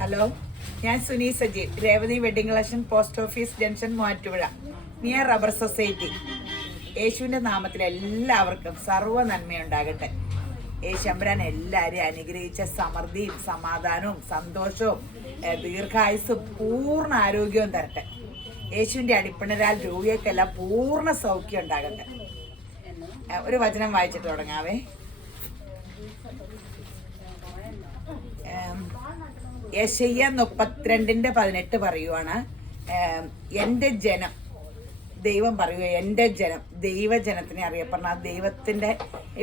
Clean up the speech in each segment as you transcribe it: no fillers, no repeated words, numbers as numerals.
Hello, ഞാൻ Suni Sajeev, Revathi wedding collection, post office junction, Muvattupuzha, near rubber society. യേശുവിൻ്റെ നാമത്തിൽ എല്ലാവർക്കും സർവ്വ നന്മയുണ്ടാകട്ടെ. യേശുമ്പരാൻ എല്ലാവരെയും അനുഗ്രഹിച്ച സമൃദ്ധിയും സമാധാനവും സന്തോഷവും ദീർഘായുസ്സും പൂർണ്ണ ആരോഗ്യവും തരട്ടെ. യേശുവിൻ്റെ അടിപ്പിണരാൽ രോഗികൾക്കെല്ലാം പൂർണ്ണ സൗഖ്യം ഉണ്ടാകട്ടെ. ഒരു വചനം വായിച്ചിട്ട് തുടങ്ങാവേ. യെശയ്യ 32:18 പറയുവാണ്, എൻ്റെ ജനം, ദൈവം പറയുക, എൻ്റെ ജനം, ദൈവജനത്തിനെ അറിയപ്പെടുന്ന ദൈവത്തിൻ്റെ.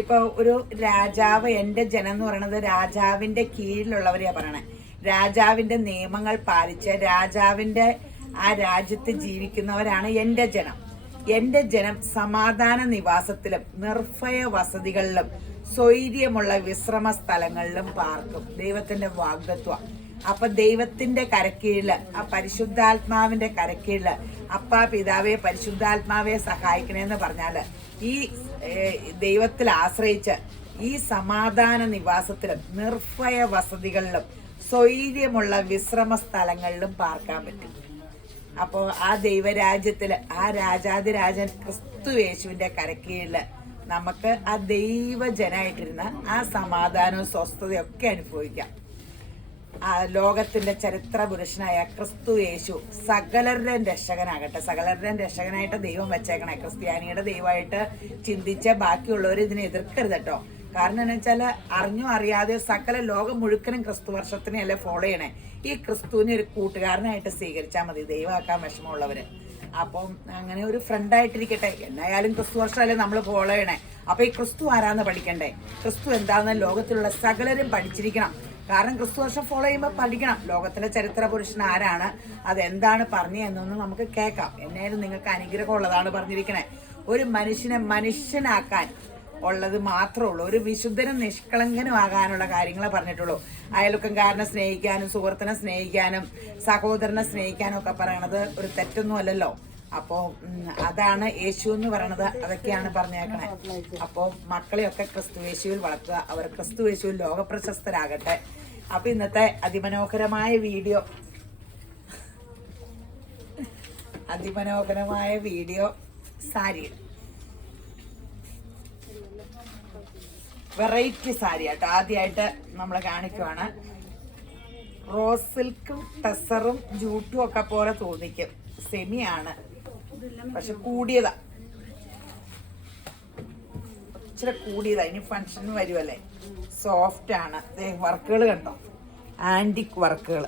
ഇപ്പോൾ ഒരു രാജാവ്, എൻ്റെ ജനം എന്ന് പറയുന്നത് രാജാവിൻ്റെ കീഴിലുള്ളവരെയാ പറയണേ. രാജാവിൻ്റെ നിയമങ്ങൾ പാലിച്ച് രാജാവിൻ്റെ ആ രാജ്യത്ത് ജീവിക്കുന്നവരാണ് എൻ്റെ ജനം. എൻ്റെ ജനം സമാധാന നിവാസത്തിലും നിർഭയ വസതികളിലും സ്വൈര്യമുള്ള വിശ്രമ സ്ഥലങ്ങളിലും പാർക്കും. ദൈവത്തിൻ്റെ വാഗ്ദത്വം. അപ്പൊ ദൈവത്തിന്റെ കരക്കീഴില്, ആ പരിശുദ്ധാത്മാവിന്റെ കരക്കീഴില്, അപ്പാ പിതാവെ പരിശുദ്ധാത്മാവെ സഹായിക്കണേന്ന് പറഞ്ഞാല് ഈ ദൈവത്തിൽ ആശ്രയിച്ച് ഈ സമാധാന നിവാസത്തിലും നിർഭയ വസതികളിലും സ്വൈര്യമുള്ള വിശ്രമ സ്ഥലങ്ങളിലും പാർക്കാൻ പറ്റും. അപ്പോൾ ആ ദൈവരാജ്യത്തില് ആ രാജാതിരാജൻ ക്രിസ്തു യേശുവിന്റെ കരക്കീഴില് നമുക്ക് ആ ദൈവജനായിട്ടിരുന്ന ആ സമാധാനവും സ്വസ്ഥതയും ഒക്കെ അനുഭവിക്കാം. ആ ലോകത്തിന്റെ ചരിത്ര പുരുഷനായ ക്രിസ്തു യേശു സകലരുടെയും രക്ഷകനാകട്ടെ. സകലരുടെയും രക്ഷകനായിട്ട് ദൈവം വെച്ചേക്കണേ. ക്രിസ്ത്യാനിയുടെ ദൈവമായിട്ട് ചിന്തിച്ച ബാക്കിയുള്ളവർ ഇതിനെ എതിർക്കരുത് കേട്ടോ. കാരണം എന്താ വെച്ചാൽ അറിഞ്ഞോ അറിയാതെ സകല ലോകം മുഴുക്കനും ക്രിസ്തു വർഷത്തിനെ അല്ലേ ഫോളോ ചെയ്യണേ. ഈ ക്രിസ്തുവിനെ ഒരു കൂട്ടുകാരനായിട്ട് സ്വീകരിച്ചാൽ മതി, ദൈവമാക്കാൻ വിഷമമുള്ളവര്. അപ്പം അങ്ങനെ ഒരു ഫ്രണ്ടായിട്ടിരിക്കട്ടെ. എന്നായാലും ക്രിസ്തു വർഷമല്ലേ നമ്മൾ ഫോളോ ചെയ്യണേ. അപ്പൊ ഈ ക്രിസ്തു ആരാന്ന് പഠിക്കണ്ടേ? ക്രിസ്തു എന്താണെന്ന് ലോകത്തിലുള്ള സകലരും പഠിച്ചിരിക്കണം. കാരണം ക്രിസ്തു വർഷം ഫോളോ ചെയ്യുമ്പോൾ പഠിക്കണം ലോകത്തിലെ ചരിത്ര പുരുഷൻ ആരാണ്, അതെന്താണ് പറഞ്ഞു എന്നൊന്നും നമുക്ക് കേൾക്കാം. എന്നാലും നിങ്ങൾക്ക് അനുഗ്രഹമുള്ളതാണ് പറഞ്ഞിരിക്കണേ. ഒരു മനുഷ്യനെ മനുഷ്യനാക്കാൻ ഉള്ളത് മാത്രമേ ഉള്ളൂ. ഒരു വിശുദ്ധനും നിഷ്കളങ്കനും ആകാനുള്ള കാര്യങ്ങളെ പറഞ്ഞിട്ടുള്ളൂ. അയൽവക്കംകാരനെ സ്നേഹിക്കാനും സുഹൃത്തിനെ സ്നേഹിക്കാനും സഹോദരനെ സ്നേഹിക്കാനും ഒക്കെ പറയണത് ഒരു തെറ്റൊന്നും അല്ലല്ലോ. അപ്പോൾ അതാണ് യേശു എന്ന് പറയണത്. അതൊക്കെയാണ് പറഞ്ഞേക്കണേ. അപ്പോൾ മക്കളെയൊക്കെ ക്രിസ്തു യേശുവിൽ വളർത്തുക. അവർ ക്രിസ്തു യേശുവിൽ ലോകപ്രശസ്തരാകട്ടെ. അപ്പൊ ഇന്നത്തെ അതിമനോഹരമായ വീഡിയോ സാരി, വെറൈറ്റി സാരി ആട്ടോ ആദ്യമായിട്ട് നമ്മൾ കാണിക്കുവാണ്. റോസ് സിൽക്കും ടെസറും ജൂട്ടും ഒക്കെ പോലെ തോന്നിക്കും. സെമിയാണ്, പക്ഷെ കൂടിയതാ, ഇച്ചിരി കൂടിയതാ. ഇനി ഫംഗ്ഷന് വരുമല്ലേ. സോഫ്റ്റ് ആണ്. വർക്കുകൾ കണ്ടോ, ആന്റിക് വർക്കുകൾ,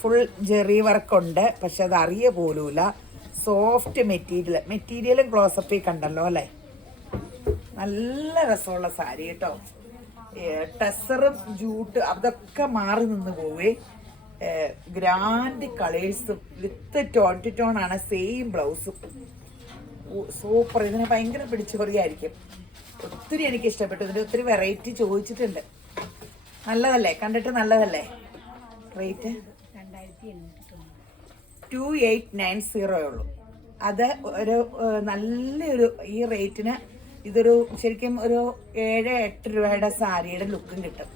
ഫുൾ ജെറി വർക്കുണ്ട്. പക്ഷെ അത് അറിയ പോലുമില്ല. സോഫ്റ്റ് മെറ്റീരിയലും ക്ലോസപ്പിൽ കണ്ടല്ലോ അല്ലേ. നല്ല രസമുള്ള സാരി കേട്ടോ. ടെസറും ജൂട്ട് അതൊക്കെ മാറി നിന്ന് പോവേ. ഗ്രാൻഡ് കളേഴ്സും വിത്ത് ടോൺ ടു ടോൺ ആണ്. സെയിം ബ്ലൗസും സൂപ്പർ. ഇതിനെ ഭയങ്കര പിടിച്ചുപറിയായിരിക്കും. ഒത്തിരി എനിക്ക് ഇഷ്ടപ്പെട്ടു. ഇതിൻ്റെ ഒത്തിരി വെറൈറ്റി ചോദിച്ചിട്ടുണ്ട്. നല്ലതല്ലേ, കണ്ടിട്ട് നല്ലതല്ലേ. റേറ്റ് 2890 ഉള്ളൂ. അത് ഒരു നല്ലൊരു ഈ റേറ്റിന് ഇതൊരു ശരിക്കും ഒരു 7-8 രൂപയുടെ സാരിയുടെ ലുക്കും കിട്ടും.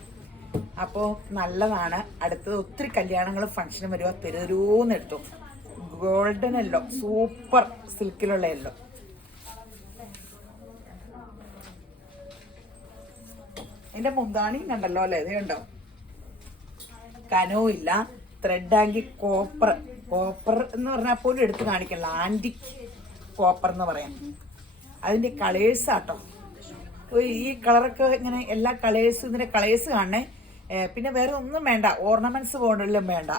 അപ്പോൾ നല്ലതാണ്. അടുത്തത് ഒത്തിരി കല്യാണങ്ങളും ഫംഗ്ഷനും വരുക. തെരുവൂന്ന് എടുത്തു. ഗോൾഡൻ യെല്ലോ, സൂപ്പർ സിൽക്കിലുള്ള യെല്ലോ. അതിന്റെ മുന്താണി കണ്ടല്ലോ അല്ലേ. ഇത് കണ്ടോ, കനോ ഇല്ല, ത്രെഡ് ആങ്കി കോപ്പർ എന്ന് പറഞ്ഞാൽ പോലും എടുത്ത് കാണിക്കല്ല. ആന്റിക് കോപ്പർ എന്ന് പറയാം. അതിന്റെ കളേഴ്സ് ആട്ടോ. ഈ കളറൊക്കെ ഇങ്ങനെ എല്ലാ കളേഴ്സും, ഇതിന്റെ കളേഴ്സ് കാണണേ. പിന്നെ വേറെ ഒന്നും വേണ്ട, ഓർണമെന്റ്സ് പോലെല്ലാം വേണ്ട.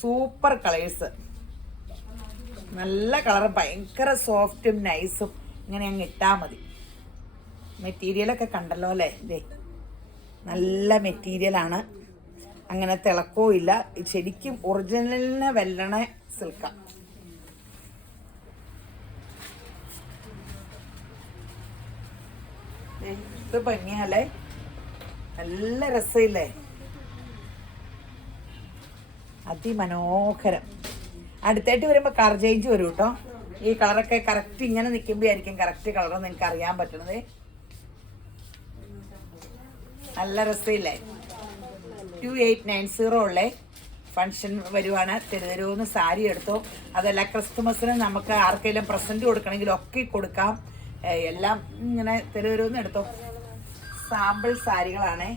സൂപ്പർ കളേഴ്സ്, നല്ല കളർ, ഭയങ്കര സോഫ്റ്റും നൈസും. ഇങ്ങനെ അങ്ങ് ഇട്ടാൽ മതി. മെറ്റീരിയലൊക്കെ കണ്ടല്ലോ അല്ലേ. ഇതേ നല്ല മെറ്റീരിയലാണ്. അങ്ങനെ തിളക്കവും ഇല്ല. ശരിക്കും ഒറിജിനലിനെ വെല്ലണ സിൽക്ക. ഇത് ഭംഗിയല്ലേ, നല്ല രസമില്ലേ, അതിമനോഹരം. അടുത്തായിട്ട് വരുമ്പോൾ കളർ ചേഞ്ച് വരും കേട്ടോ. ഈ കളറൊക്കെ കറക്റ്റ് ഇങ്ങനെ നിൽക്കുമ്പോൾ ആയിരിക്കും കറക്റ്റ് കളർ നിങ്ങൾക്ക് അറിയാൻ പറ്റുന്നത്. നല്ല രസമില്ലേ. 2890 ഉള്ളേ. ഫങ്ഷൻ വരുവാണ്. തരുതരൂന്ന് സാരി എടുത്തോ. അതല്ല ക്രിസ്തുമസിന് നമുക്ക് ആർക്കെങ്കിലും പ്രസന്റ് കൊടുക്കണമെങ്കിൽ ഒക്കെ കൊടുക്കാം. എല്ലാം ഇങ്ങനെ തരുതരൂന്ന് എടുത്തോ. സാമ്പിൾ സാരികളാണേ,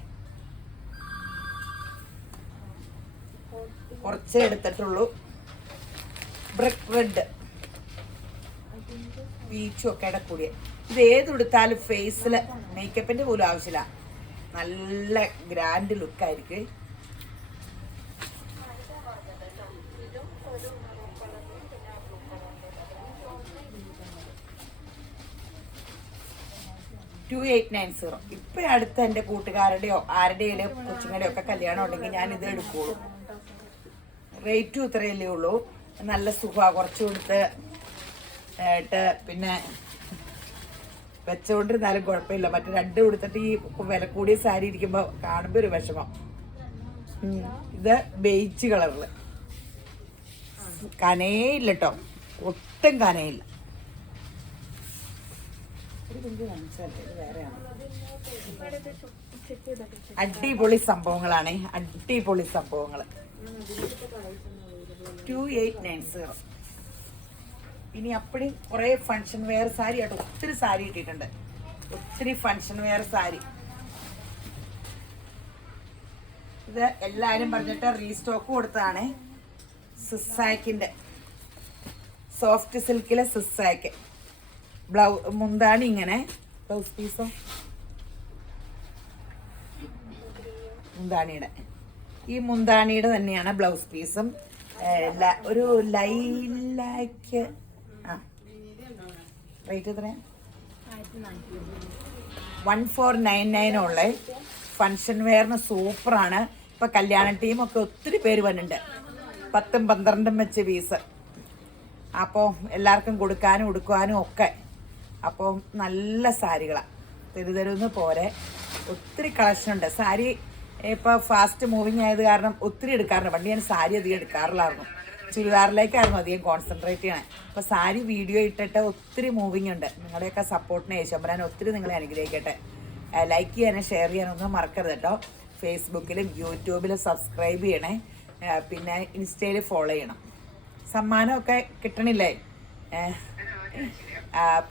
കുറച്ചേ എടുത്തിട്ടുള്ളൂ. ബ്രിക്ക് റെഡ് പീച്ചും ഒക്കെ ഇട കൂടിയ. ഇത് ഏതെടുത്താലും ഫേസിൽ മേക്കപ്പിന്റെ പോലും ആവശ്യമില്ല, നല്ല ഗ്രാൻഡ് ലുക്കായിരിക്കും. $2890. ഇപ്പൊ അടുത്ത എൻ്റെ കൂട്ടുകാരുടെയോ ആരുടെയോ കൊച്ചുങ്ങളുടെയോ ഒക്കെ കല്യാണം ഉണ്ടെങ്കിൽ ഞാൻ ഇത് എടുക്കുള്ളൂ. റേറ്റും ഇത്രയല്ലേ ഉള്ളൂ. നല്ല സുഖമാണ്, കുറച്ച് കൊടുത്ത് പിന്നെ വെച്ചുകൊണ്ടിരുന്നാലും കുഴപ്പമില്ല. മറ്റു രണ്ട് കൊടുത്തിട്ട് ഈ വില കൂടിയ സാരി ഇരിക്കുമ്പോൾ കാണുമ്പോൾ ഒരു വിഷമം. ഇത് ബേജ് കളറിൽ കനയില്ല കേട്ടോ, ഒട്ടും കനയില്ല. അടിപൊളി സംഭവങ്ങളാണ്, അടിപൊളി സംഭവങ്ങൾ. 2890. ഇനി അപ്പഴും കുറെ ഫങ്ഷൻ വെയർ സാരി ആട്ടോ, ഒത്തിരി സാരി ഇട്ടിട്ടുണ്ട്, ഒത്തിരി ഫങ്ഷൻ വെയർ സാരി. ഇത് എല്ലാരും പറഞ്ഞിട്ട് റീസ്റ്റോക്ക് കൊടുത്തതാണ്. സിസാക്കിന്റെ സോഫ്റ്റ് സിൽക്കിലെ സിസാക്ക് മുന്താണി ഇങ്ങനെ. ബ്ലൗസ് പീസോ മുന്താണിയുടെ, ഈ മുന്താണിയുടെ തന്നെയാണ് ബ്ലൗസ് പീസും. ഒരു ലൈലാക്ക് റേറ്റ് എത്രയാ? 1499 ഉള്ള ഫങ്ഷൻ വെയറിന് സൂപ്പറാണ്. ഇപ്പൊ കല്യാണ ടീമൊക്കെ ഒത്തിരി പേര് വന്നിട്ടുണ്ട്, 10ഉം 12ഉം വെച്ച് പീസ്. അപ്പോൾ എല്ലാവർക്കും കൊടുക്കാനും ഉടുക്കുവാനും ഒക്കെ. അപ്പോൾ നല്ല സാരികളാണ്, തരുതരുന്ന് പോരെ. ഒത്തിരി കളക്ഷൻ ഉണ്ട്. സാരി ഇപ്പോൾ ഫാസ്റ്റ് മൂവിങ് ആയത് കാരണം ഒത്തിരി എടുക്കാറുണ്ട്. പണ്ട് ഞാൻ സാരി അധികം എടുക്കാറില്ലായിരുന്നു, ചുരിദാറിലേക്കായിരുന്നു അധികം കോൺസെൻട്രേറ്റ് ചെയ്യണേ. അപ്പോൾ സാരി വീഡിയോ ഇട്ടിട്ട് ഒത്തിരി മൂവിങ് ഉണ്ട്. നിങ്ങളുടെയൊക്കെ സപ്പോർട്ടിന് യേശോമ്പരാൻ ഒത്തിരി നിങ്ങളെ അനുഗ്രഹിക്കട്ടെ. ലൈക്ക് ചെയ്യാനും ഷെയർ ചെയ്യാനൊന്നും മറക്കരുത് കേട്ടോ. ഫേസ്ബുക്കിലും യൂട്യൂബിലും സബ്സ്ക്രൈബ് ചെയ്യണേ, പിന്നെ ഇൻസ്റ്റയിൽ ഫോളോ ചെയ്യണം. സമ്മാനമൊക്കെ കിട്ടണില്ലേ?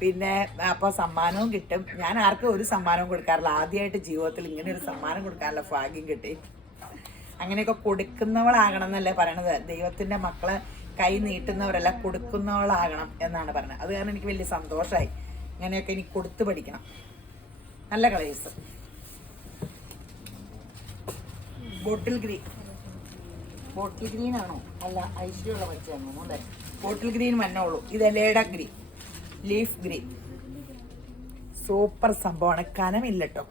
പിന്നെ അപ്പോൾ സമ്മാനവും കിട്ടും. ഞാൻ ആർക്കും ഒരു സമ്മാനവും കൊടുക്കാറില്ല, ആദ്യമായിട്ട് ജീവിതത്തിൽ ഇങ്ങനെ ഒരു സമ്മാനം കൊടുക്കാറില്ല, ഭാഗ്യം കിട്ടി. അങ്ങനെയൊക്കെ കൊടുക്കുന്നവളാകണം എന്നല്ലേ പറയണത്. ദൈവത്തിൻ്റെ മക്കളെ കൈ നീട്ടുന്നവരല്ല, കൊടുക്കുന്നവളാകണം എന്നാണ് പറയുന്നത്. അത് കാരണം എനിക്ക് വലിയ സന്തോഷമായി. ഇങ്ങനെയൊക്കെ എനിക്ക് കൊടുത്തു പഠിക്കണം. നല്ല colours. Bottle green, bottle green ആണോ? അല്ല, ഐശ്വര്യമുള്ള പച്ചയാണോ? അല്ലേ, ബോട്ടിൽ ഗ്രീൻ മഞ്ഞോളൂ. ഇത് ലേഡ ഗ്രീൻ, ലീഫ് ഗ്രീൻ. സൂപ്പർ സംഭവമാണ്. കനമില്ല കേട്ടോ,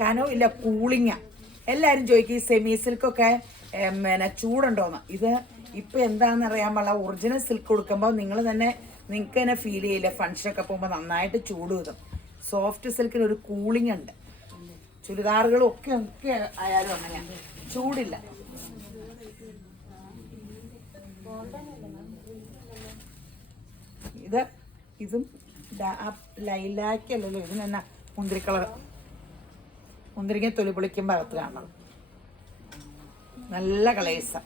കനവും ഇല്ല, കൂളിങ്ങാ. എല്ലാവരും ചോദിക്കും ഈ സെമി സിൽക്കൊക്കെ പിന്നെ ചൂടുണ്ടോന്ന്. ഇത് ഇപ്പം എന്താണെന്ന് അറിയാൻ പാടില്ല. ഒറിജിനൽ സിൽക്ക് കൊടുക്കുമ്പോൾ നിങ്ങൾക്ക് തന്നെ ഫീൽ ചെയ്യില്ല. ഫങ്ഷനൊക്കെ പോകുമ്പോൾ നന്നായിട്ട് ചൂട് കിട്ടും. സോഫ്റ്റ് സിൽക്കിന് ഒരു കൂളിംഗ് ഉണ്ട്. ചുരിദാറുകളും ഒക്കെ ഒക്കെ ആയാലും അങ്ങനെയാണ്, ചൂടില്ല. ഇതും ലൈലാക്കല്ലല്ലോ, ഇതിന് തന്നെ മുന്തിരി കളർ. മുന്തിരിക്ക തൊലി പൊളിക്കുമ്പോൾ അകത്ത് കാണണം. നല്ല കളേഴ്സ.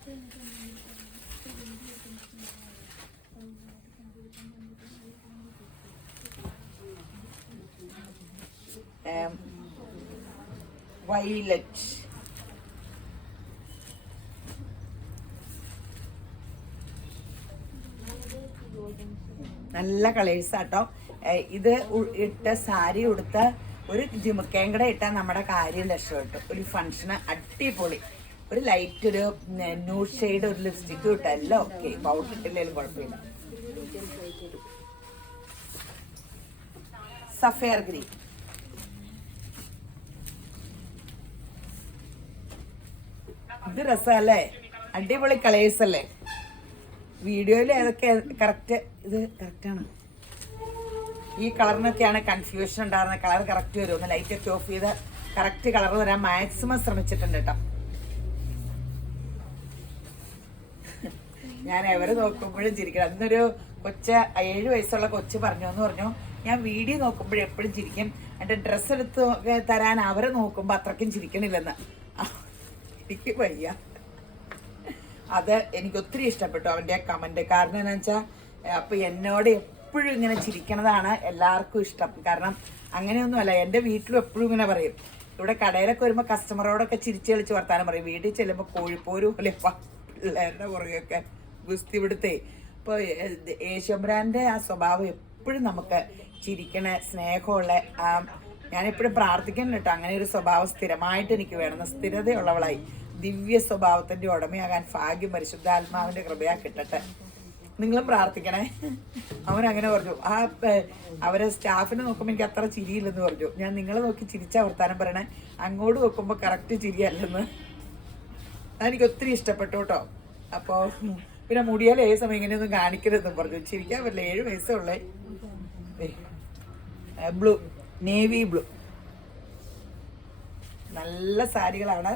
വൈലറ്റ്, നല്ല കളേഴ്സാട്ടോ. ഇത് ഇട്ട സാരി ഉടുത്ത ഒരു ജിമുക്കയും കൂടെ ഇട്ടാൽ നമ്മുടെ കാര്യം രക്ഷപ്പെട്ടു. ഒരു ഫങ്ഷന് അടിപൊളി. ഒരു ലൈറ്റ് ഒരു ന്യൂഡ് ഷെയ്ഡ് ഒരു ലിപ്സ്റ്റിക്ക് ഇട്ടല്ലോ, ഓക്കെ. പൗഡർ ഇട്ടില്ലേലും കുഴപ്പമില്ല. സഫയർ ഗ്രീൻ, ഇത് രസമല്ലേ, അടിപൊളി കളേഴ്സ് അല്ലേ. വീഡിയോയിൽ ഏതൊക്കെ കറക്റ്റ്, ഇത് കറക്റ്റാണ്. ഈ കളറിനൊക്കെയാണ് കൺഫ്യൂഷൻ ഉണ്ടായിരുന്നത്. കളർ കറക്റ്റ് വരും. ഒന്ന് ലൈറ്റൊക്കെ ഓഫ് ചെയ്ത് കറക്റ്റ് കളർ വരാൻ മാക്സിമം ശ്രമിച്ചിട്ടുണ്ട് കേട്ടോ. ഞാൻ എവര് നോക്കുമ്പോഴും ചിരിക്കണം. അന്നൊരു 7 വയസ്സുള്ള കൊച്ച് പറഞ്ഞു, ഞാൻ വീഡിയോ നോക്കുമ്പോഴും എപ്പോഴും ചിരിക്കും, എൻ്റെ ഡ്രസ്സ് എടുത്ത് തരാൻ അവരെ നോക്കുമ്പോൾ അത്രയ്ക്കും ചിരിക്കണില്ലെന്ന്. എനിക്ക് വയ്യ. അത് എനിക്ക് ഒത്തിരി ഇഷ്ടപ്പെട്ടു അവൻ്റെ കമൻറ്റ്. കാരണം എന്താ വെച്ചാൽ അപ്പം എന്നോട് എപ്പോഴും ഇങ്ങനെ ചിരിക്കണതാണ് എല്ലാവർക്കും ഇഷ്ടം. കാരണം അങ്ങനെയൊന്നുമല്ല, എൻ്റെ വീട്ടിലും എപ്പോഴും ഇങ്ങനെ പറയും. ഇവിടെ കടയിലൊക്കെ വരുമ്പോൾ കസ്റ്റമറോടൊക്കെ ചിരിച്ച് കളിച്ച് വർത്താനം പറയും. വീട്ടിൽ ചെല്ലുമ്പോൾ കോഴിപ്പോര് പോലെ പിള്ളേരുടെ പുറകെയൊക്കെ ഗുസ്തി ഇവിടുത്തെ. ഇപ്പോൾ യേശുബ്രാൻ്റെ ആ സ്വഭാവം എപ്പോഴും നമുക്ക് ചിരിക്കണ സ്നേഹമുള്ള ഞാനെപ്പോഴും പ്രാർത്ഥിക്കുന്നുണ്ട് കേട്ടോ, അങ്ങനെ ഒരു സ്വഭാവം സ്ഥിരമായിട്ട് എനിക്ക് വേണമെന്ന്. സ്ഥിരതയുള്ളവളായി ദിവ്യ സ്വഭാവത്തിൻ്റെ ഉടമയാകാൻ ഭാഗ്യം പരിശുദ്ധാത്മാവിൻ്റെ കൃപയാ കിട്ടട്ടെ. നിങ്ങളും പ്രാർത്ഥിക്കണേ. അവനങ്ങനെ പറഞ്ഞു. അവരെ സ്റ്റാഫിനെ നോക്കുമ്പോൾ എനിക്ക് അത്ര ചിരിയില്ലെന്ന് പറഞ്ഞു. ഞാൻ നിങ്ങളെ നോക്കി ചിരിച്ച വർത്താനം പറയണേ, അങ്ങോട്ട് നോക്കുമ്പോൾ കറക്റ്റ് ചിരിയല്ലെന്ന്. അതെനിക്ക് ഒത്തിരി ഇഷ്ടപ്പെട്ടു കേട്ടോ. അപ്പോൾ പിന്നെ മുടിയാൽ ഏത് സമയം ഇങ്ങനെയൊന്നും കാണിക്കരുതെന്നും പറഞ്ഞു. ചിരിക്കാൻ പറ്റില്ല, 7 വയസ്സേ ഉള്ളേ. ബ്ലൂ, നേവി ബ്ലൂ, നല്ല സാരികളാണ്.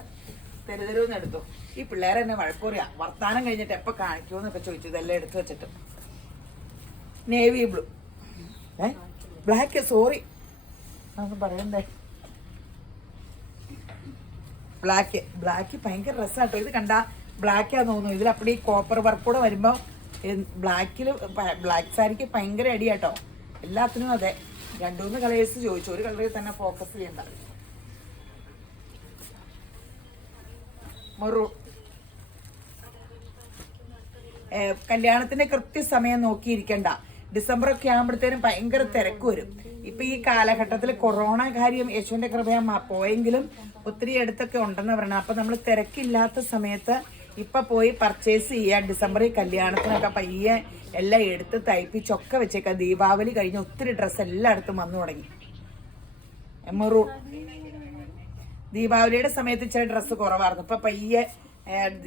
തെരുതെരുവെന്ന് എടുത്തു. ഈ പിള്ളേരെ എന്നെ വഴക്കൂറിയാ, വർത്താനം കഴിഞ്ഞിട്ട് എപ്പോൾ കാണിക്കുമെന്നൊക്കെ ചോദിച്ചു. ഇതെല്ലാം എടുത്തു വെച്ചിട്ട്. നേവി ബ്ലൂ, ബ്ലാക്ക്, സോറി അതൊന്നും പറയണ്ടേ. ബ്ലാക്ക് ഭയങ്കര രസമാട്ടോ. ഇത് കണ്ട ബ്ലാക്കാന്ന് തോന്നുന്നു. ഇതിൽ അപ്പടി കോപ്പർ വർക്ക് കൂടെ വരുമ്പോൾ ബ്ലാക്ക് സാരിക്ക് ഭയങ്കര അടിയാട്ടോ. എല്ലാത്തിനും അതെ. 2-3 കളേഴ്സ് ചോദിച്ചു. ഒരു കളറിൽ തന്നെ ഫോക്കസ് ചെയ്യണ്ട. മെറൂൺ, കല്യാണത്തിന്റെ കൃത്യസമയം നോക്കിയിരിക്കണ്ട. ഡിസംബറൊക്കെ ആകുമ്പോഴത്തേനും ഭയങ്കര തിരക്ക് വരും. ഇപ്പൊ ഈ കാലഘട്ടത്തിൽ കൊറോണ കാര്യം യേശുവിന്റെ കൃപയാ പോയെങ്കിലും ഒത്തിരി അടുത്തൊക്കെ ഉണ്ടെന്ന് പറയണം. അപ്പൊ നമ്മൾ തിരക്കില്ലാത്ത സമയത്ത് ഇപ്പൊ പോയി പർച്ചേസ് ചെയ്യുക. ഡിസംബറിൽ കല്യാണത്തിനൊക്കെ പയ്യെ എല്ലാം എടുത്ത് തയ്പ്പിച്ചൊക്കെ വെച്ചേക്കാം. ദീപാവലി കഴിഞ്ഞ് ഒത്തിരി ഡ്രസ്സ് എല്ലായിടത്തും വന്നു തുടങ്ങി. മെറൂൺ, ദീപാവലിയുടെ സമയത്ത് ഇച്ചിരി ഡ്രസ്സ് കുറവായിരുന്നു. ഇപ്പൊ പയ്യെ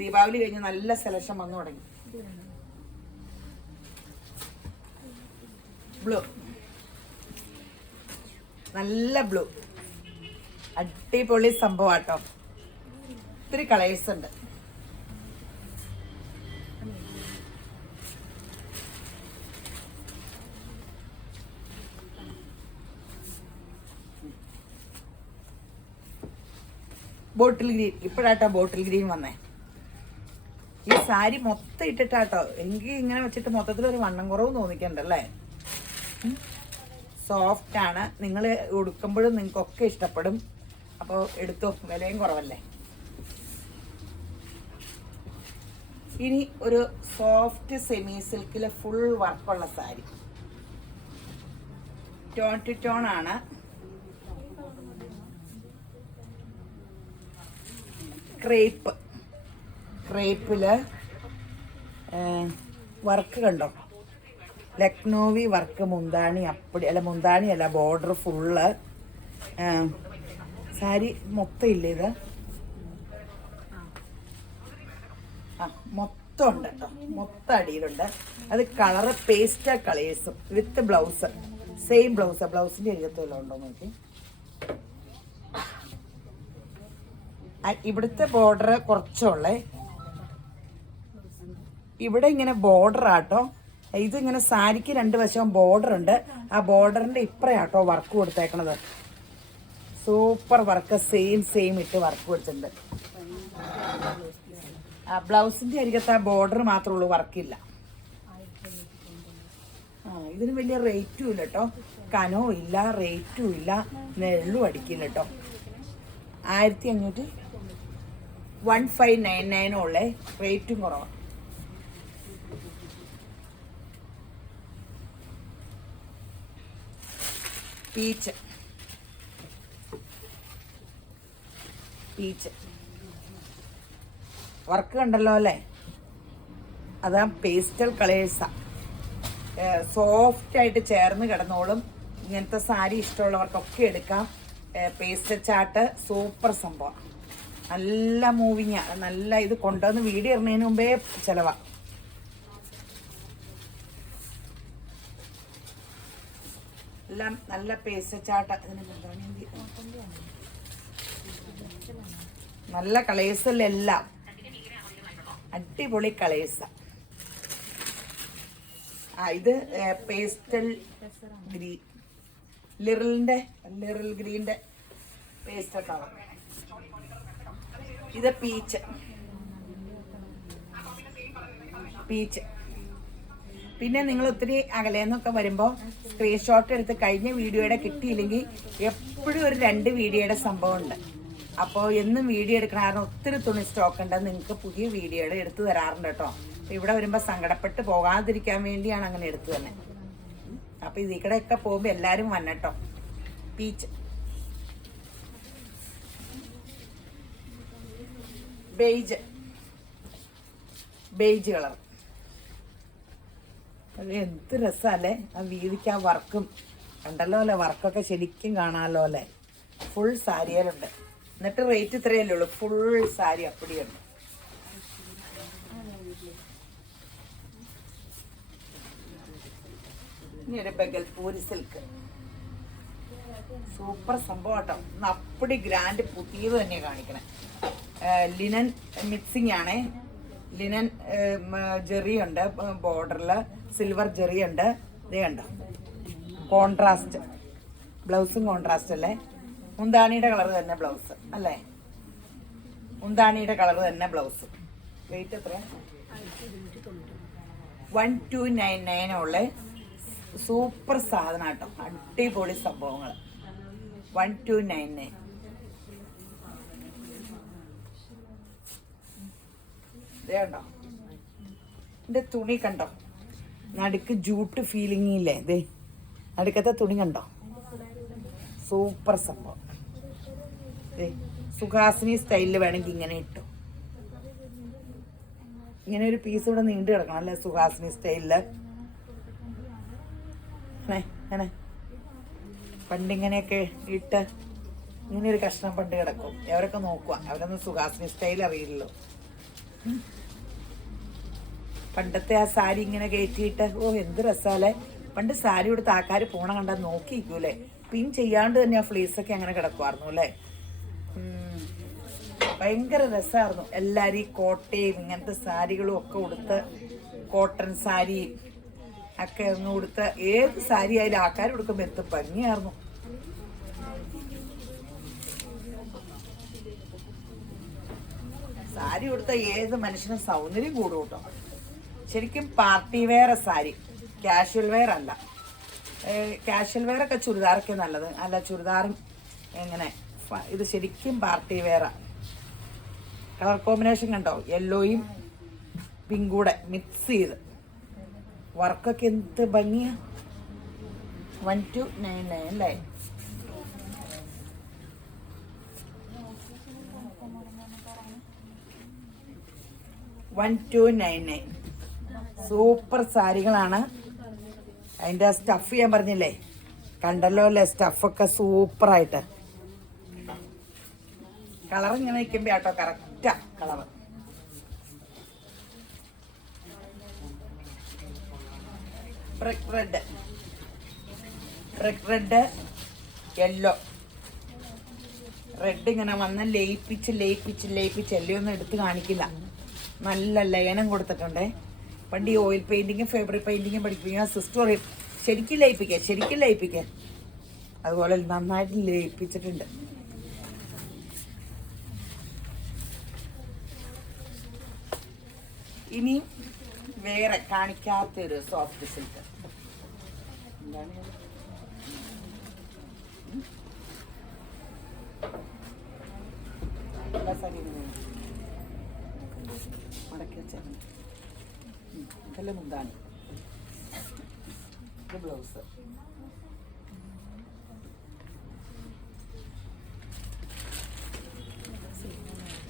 ദീപാവലി കഴിഞ്ഞ് നല്ല സെലക്ഷൻ വന്നു തുടങ്ങി. ബ്ലൂ, നല്ല ബ്ലൂ, അടിപൊളി സംഭവമാട്ടോ. ഒത്തിരി കളേഴ്സ് ഉണ്ട്. ബോട്ടിൽ ഗ്രീൻ, ഇപ്പോഴാട്ടോ ബോട്ടിൽ ഗ്രീൻ വന്നേ. ഈ സാരി മൊത്തം ഇട്ടിട്ടാട്ടോ. എനിക്ക് ഇങ്ങനെ വെച്ചിട്ട് മൊത്തത്തിലൊരു വണ്ണം കുറവ് തോന്നിക്കണ്ടല്ലേ. സോഫ്റ്റ് ആണ്. നിങ്ങൾ ഉടുക്കുമ്പോഴും നിങ്ങൾക്കൊക്കെ ഇഷ്ടപ്പെടും. അപ്പോൾ എടുത്തോ, വിലയും കുറവല്ലേ. ഇനി ഒരു സോഫ്റ്റ് സെമി സിൽക്കിലെ ഫുൾ വർക്കുള്ള സാരി. ടോൺ ടു ടോൺ ആണ്. ക്രേപ്പില് വർക്ക് കണ്ടോ, ലക്നോവി വർക്ക്. മുന്താണി മുന്താണി അല്ല, ബോർഡർ ഫുള്ള്. സാരി മൊത്തം ഇല്ലേ ഇത്? മൊത്തം ഉണ്ട് കേട്ടോ, മൊത്തം അടിയിലുണ്ട്. അത് കളറ് പേസ്റ്റൽ കളേഴ്സും വിത്ത് ബ്ലൗസ്, സെയിം ബ്ലൗസ്. ബ്ലൗസിന്റെ എഴുതത്തുമല്ലോ ഉണ്ടോ നോക്കി. ഇവിടുത്തെ ബോർഡർ കുറച്ചുള്ളേ. ഇവിടെ ഇങ്ങനെ ബോർഡർ ആട്ടോ. ഇതിങ്ങനെ സാരിക്ക് 2 വശവും ബോർഡർ ഉണ്ട്. ആ ബോർഡറിന്റെ ഇപ്പറയാട്ടോ വർക്ക് കൊടുത്തേക്കണത്. സൂപ്പർ വർക്ക്, സെയിം ഇട്ട് വർക്ക് കൊടുത്തിട്ടുണ്ട്. ആ ബ്ലൗസിന്റെ അരികത്ത് ആ ബോർഡർ മാത്രമേ ഉള്ളൂ, വർക്കില്ല. ഇതിന് വലിയ റേറ്റും ഇല്ല കേട്ടോ. കനവും ഇല്ല, റേറ്റും ഇല്ല, നെള്ളും അടിക്കില്ല കേട്ടോ. 1500 1599 ഉള്ളേ. റേറ്റും കുറവാണ്. പീച്ച് വർക്ക് കണ്ടല്ലോ അല്ലേ. അതാ പേസ്റ്റൽ കളേഴ്സാ. സോഫ്റ്റ് ആയിട്ട് ചേർന്ന് കിടന്നോളും. ഇങ്ങനത്തെ സാരി ഇഷ്ടമുള്ളവർക്കൊക്കെ എടുക്കാം. പേസ്റ്റൽ ചാട്ട് സൂപ്പർ സംഭവം. നല്ല മൂവിങ്, നല്ല ഇത് കൊണ്ടുവന്ന് വീഡിയോ ഇടുന്നതിന് മുമ്പേ ചിലവാ. എല്ലാം നല്ല പേസ്റ്റൽ ചാട്ട്. നല്ല കളേഴ്സിലെല്ലാം അടിപൊളി കളേഴ്സാ. ഇത് പേസ്റ്റൽ ഗ്രീൻ, ലിറിൽ ഗ്രീൻ്റെ പേസ്റ്റൽ കളർ. ഇത് പീച്ച്. പീച്ച്. പിന്നെ നിങ്ങൾ ഒത്തിരി അകലേന്നൊക്കെ വരുമ്പോൾ സ്ക്രീൻഷോട്ട് എടുത്ത് കഴിഞ്ഞ വീഡിയോയുടെ കിട്ടിയില്ലെങ്കിൽ എപ്പോഴും ഒരു 2 വീഡിയോയുടെ സംഭവമുണ്ട്. അപ്പോൾ എന്നും വീഡിയോ എടുക്കണ കാരണം ഒത്തിരി തുണി സ്റ്റോക്ക് ഉണ്ട്. നിങ്ങൾക്ക് പുതിയ വീഡിയോയുടെ എടുത്തു തരാറുണ്ട് കേട്ടോ. ഇവിടെ വരുമ്പോൾ സങ്കടപ്പെട്ട് പോകാതിരിക്കാൻ വേണ്ടിയാണ് അങ്ങനെ എടുത്തു തന്നെ. അപ്പോൾ ഇതിൽ കൂടെയൊക്കെ പോകുമ്പോൾ എല്ലാവരും വന്നട്ടോ. Peach, beige colour. അത് എന്ത് രസമല്ലേ ആ വീതിക്ക്. ആ വർക്കും കണ്ടല്ലോ അല്ലേ, വർക്കൊക്കെ ശരിക്കും കാണാമല്ലോ അല്ലേ. ഫുൾ സാരിയിലുണ്ട്. എന്നിട്ട് റേറ്റ് ഇത്രയല്ലേ ഉള്ളൂ. ഫുൾ സാരി അപ്പടിയുണ്ട്. ഇനി ഒരു ബഗൽപൂരി സിൽക്ക്. സൂപ്പർ സംഭവം കേട്ടോ. അപ്പടി ഗ്രാൻഡ് പുതിയത് തന്നെയാണ് കാണിക്കണേ. ലിനൻ മിക്സിംഗ് ആണേ. ലിനൻ ജെറി ഉണ്ട്, ബോർഡറിൽ സിൽവർ ജെറി ഉണ്ട്. ഇതേ കണ്ടോ, കോൺട്രാസ്റ്റ് ബ്ലൗസും കോൺട്രാസ്റ്റ് അല്ലേ. മുന്താണിയുടെ കളർ തന്നെ ബ്ലൗസ് അല്ലേ. മുന്താണിയുടെ കളർ തന്നെ ബ്ലൗസ്. വെയിറ്റ് എത്ര? 1299 ഉള്ള സൂപ്പർ സാധനം കേട്ടോ. അടിപൊളി സംഭവങ്ങൾ. 1299. ഇതേ കണ്ടോ, ഇതിന്റെ തുണി കണ്ടോ, നടുക്ക് ജൂട്ട് ഫീലിംഗ് ഇല്ലേ. ഇതേ നടുക്കത്തെ തുണി കണ്ടോ, സൂപ്പർ സംഭവം. സുഹാസിനി സ്റ്റൈലിൽ വേണമെങ്കിൽ ഇങ്ങനെ ഇട്ടു. ഇങ്ങനെ ഒരു പീസ് ഇവിടെ നീണ്ടു കിടക്കണം അല്ലേ, സുഹാസിനി സ്റ്റൈലില്. അങ്ങനെ പണ്ടിങ്ങനെയൊക്കെ ഇട്ട് ഇങ്ങനെ ഒരു കഷ്ണം പണ്ട് കിടക്കും. അവരൊക്കെ നോക്കുക, അവരൊന്നും സുഹാസിനി സ്റ്റൈൽ അറിയില്ലല്ലോ. പണ്ടത്തെ ആ സാരി ഇങ്ങനെ കയറ്റിയിട്ട് എന്ത് രസാലേ. പണ്ട് സാരി കൊടുത്ത് ആൾക്കാർ പോണ കണ്ടാൽ നോക്കിയിരിക്കൂലേ. പിൻ ചെയ്യാണ്ട് തന്നെ ആ ഫ്ലീസൊക്കെ അങ്ങനെ കിടക്കുമായിരുന്നു അല്ലേ. ഭയങ്കര രസമായിരുന്നു. എല്ലാവരും ഈ കോട്ടയും ഇങ്ങനത്തെ സാരികളും ഒക്കെ ഉടുത്ത്, കോട്ടൺ സാരി ഒക്കെ ഒന്ന് ഉടുത്ത്, ഏത് സാരി ആയാലും ആൾക്കാർ ഉടുക്കുമ്പോൾ എന്ത് ഭംഗിയായിരുന്നു. സാരി ഉടുത്ത ഏത് മനുഷ്യനും സൗന്ദര്യം കൂടും കേട്ടോ. ശരിക്കും party wear sari, casual wear അല്ല. കാഷ്വൽ വെയർ ഒക്കെ ചുരിദാറൊക്കെ നല്ലത് അല്ല. ചുരിദാറും എങ്ങനെ, ഇത് ശരിക്കും പാർട്ടി വെയറാ. കളർ കോമ്പിനേഷൻ കണ്ടോ, യെല്ലോയും പിങ്കും കൂടെ മിക്സ് ചെയ്ത്. വർക്കൊക്കെ എന്ത് ഭംഗിയാ. 1299 അല്ലേ. $1299 സൂപ്പർ സാരികളാണ്. അതിൻ്റെ സ്റ്റഫ് ഞാൻ പറഞ്ഞില്ലേ, കണ്ടല്ലോ അല്ലേ. സ്റ്റഫൊക്കെ സൂപ്പറായിട്ട്. കളർ ഇങ്ങനെ നിൽക്കുമ്പോൾ കേട്ടോ correct colour. Brick red yellow. Red ഇങ്ങനെ വന്ന് ലയിപ്പിച്ച് എല്ലയൊന്നും എടുത്ത് കാണിക്കില്ല. നല്ല ലയനം കൊടുത്തിട്ടുണ്ടേ. പണ്ട് ഈ ഓയിൽ പെയിൻറ്റിങ്ങും ഫാബ്രിക് പെയിൻറ്റിങ്ങും പഠിപ്പിക്കുക സിസ്റ്റർ ശരിക്കും ലയിപ്പിക്കുക. അതുപോലെ നന്നായിട്ട് ലയിപ്പിച്ചിട്ടുണ്ട്. ഇനി വേറെ കാണിക്കാത്തൊരു സോഫ്റ്റ് സിൽക്ക്. എന്താണ് മടക്കി വെച്ചേക്കണം. ഇതെല്ലാം മുന്താണി, ഇത് ബ്ലൗസ്.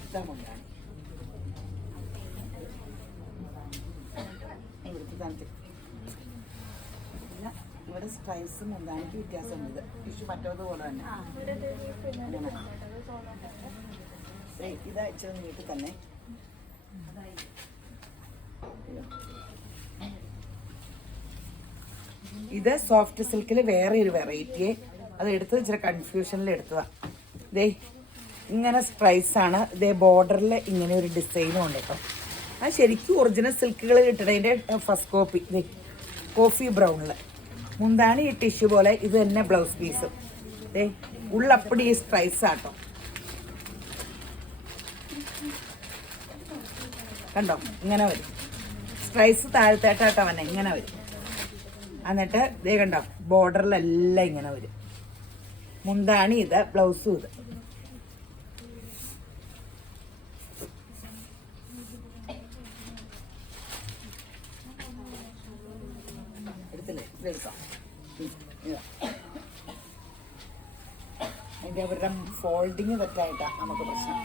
ഇതാ മുന്താണി. പിന്നെ ഇവിടെ സ്ട്രൈസും മുന്താണിക്ക് വ്യത്യാസമുണ്ട്. ഇത് ടിഷ്യൂ മറ്റേതുപോലെ തന്നെ. ഇതയച്ചത് നീട്ടി തന്നെ. ഇത് സോഫ്റ്റ് സിൽക്കിൽ വേറെ ഒരു വെറൈറ്റിയെ അത് എടുത്തത് ഇച്ചിരി കൺഫ്യൂഷനിൽ എടുത്തതാണ്. ഇതേ ഇങ്ങനെ സ്ട്രൈസാണ്. ഇതേ ബോർഡറിൽ ഇങ്ങനെ ഒരു ഡിസൈനും ഉണ്ട് കേട്ടോ. അത് ശരിക്കും ഒറിജിനൽ സിൽക്കുകൾ കിട്ടണതിൻ്റെ ഫസ്റ്റ് കോപ്പി. ഇതേ കോഫി ബ്രൗണിൽ മുന്താണി ഈ ടിഷ്യൂ പോലെ. ഇത് തന്നെ ബ്ലൗസ് പീസും. ഇതേ ഉള്ളപ്പടി ഈ സ്ട്രൈസാട്ടോ. കണ്ടോ, ഇങ്ങനെ വരും സ്ട്രൈസ് താഴത്തേട്ടാട്ടോ വന്നെ ഇങ്ങനെ വരും. എന്നിട്ട് ഇതേ കണ്ടോ ബോർഡറിലെല്ലാം ഇങ്ങനെ വരും. മുന്താണി ഇത്, ബ്ലൗസും ഇത്. എടുത്തില്ലേ, ഇതെടുക്കാം. അതിൻ്റെ അവരുടെ ഫോൾഡിങ് തെറ്റായിട്ടാണ് നമുക്ക് പ്രശ്നം.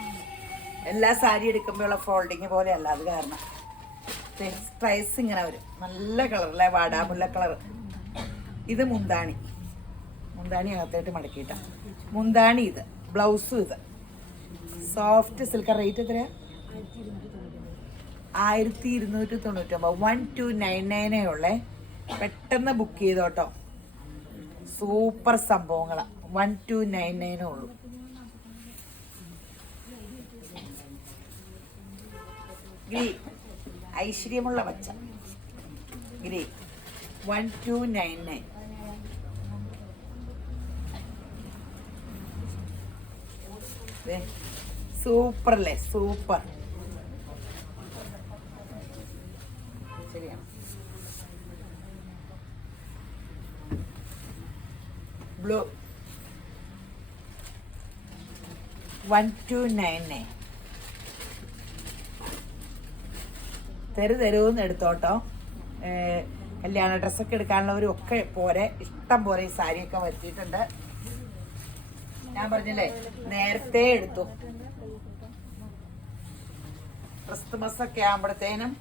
എല്ലാ സാരി എടുക്കുമ്പോഴുള്ള ഫോൾഡിങ് പോലെയല്ല, അത് കാരണം സ്ട്രൈസ് ഇങ്ങനെ വരും. നല്ല കളറല്ലേ, വാടാമുല്ല കളർ. ഇത് മുന്താണി, മുന്താണി അകത്തായിട്ട് മടക്കിയിട്ട മുന്താണി. ഇത് ബ്ലൗസും ഇത് സോഫ്റ്റ് സിൽക്ക്. റേറ്റ് എത്രയാ? 1299. 1299 ഉള്ളേ. പെട്ടെന്ന് ബുക്ക് ചെയ്തോട്ടോ, സൂപ്പർ സംഭവങ്ങളാണ്. 1299 ഉള്ളൂ. ഗ്രീൻ, ഐശ്വര്യമുള്ള പച്ച ഗ്രീൻ, 1299. സൂപ്പർ അല്ലേ, സൂപ്പർ. ശരിയാണ്. ബ്ലൂ 1299. തരുമെന്ന് എടുത്തോട്ടോ. കല്യാണ ഡ്രസ്സൊക്കെ എടുക്കാനുള്ളവരും ഒക്കെ പോരെ, ഇഷ്ടം പോലെ ഈ സാരിയൊക്കെ വരുത്തിയിട്ടുണ്ട്. ഞാൻ പറഞ്ഞില്ലേ നേരത്തെ എടുത്തു. ക്രിസ്തുമസ് ഒക്കെ ആകുമ്പോഴത്തേനും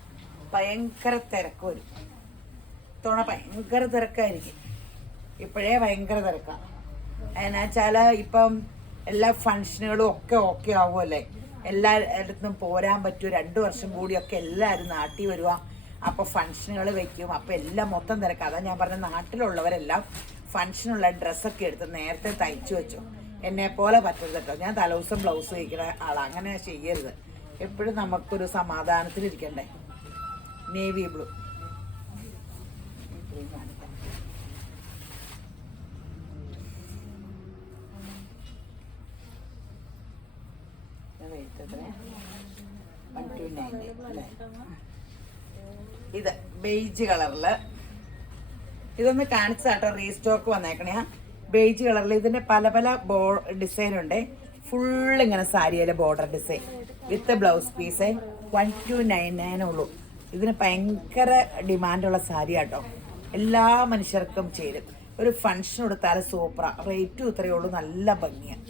ഭയങ്കര തിരക്ക് വരും. ഇത്തവണ ഭയങ്കര തിരക്കായിരിക്കും. ഇപ്പോഴേ ഭയങ്കര തിരക്കാണ്. അതിനാച്ചാൽ ഇപ്പം എല്ലാ ഫങ്ഷനുകളും ഒക്കെ ഓക്കെ ആവുമല്ലേ. എല്ലായിടത്തും പോരാൻ പറ്റും. 2 വർഷം കൂടിയൊക്കെ എല്ലാവരും നാട്ടിൽ വരുക. അപ്പോൾ ഫങ്ഷനുകൾ വയ്ക്കും. അപ്പോൾ എല്ലാം മൊത്തം തിരക്കാം. അതാ ഞാൻ പറഞ്ഞ നാട്ടിലുള്ളവരെല്ലാം ഫങ്ഷനുള്ള ഡ്രസ്സൊക്കെ എടുത്ത് നേരത്തെ തയ്ച്ചു വെച്ചു. എന്നെ പോലെ പറ്റരുത് കേട്ടോ. ഞാൻ തലേദിവസം ബ്ലൗസ് തയ്ക്കുന്ന ആളാണ്. അങ്ങനെ ചെയ്യരുത്. എപ്പോഴും നമുക്കൊരു സമാധാനത്തിലിരിക്കണ്ടേ. Navy blue. ഇത് ബേജ് കളറില്. ഇതൊന്ന് കാണിച്ചാട്ടോ, റീസ്റ്റോക്ക് വന്നേക്കണേ. ബേജ് കളറിൽ ഇതിന്റെ പല പല ഡിസൈൻ ഉണ്ട്. ഫുൾ ഇങ്ങനെ സാരിയിലെ border design with blouse piece. 1299 ഉള്ളൂ. ഇതിന് ഭയങ്കര ഡിമാൻഡുള്ള സാരി ആട്ടോ. എല്ലാ മനുഷ്യർക്കും ചേരും. ഒരു ഫങ്ഷൻ കൊടുത്താൽ സൂപ്പറാ. റേറ്റും ഇത്രയേ ഉള്ളൂ. നല്ല ഭംഗിയാണ്.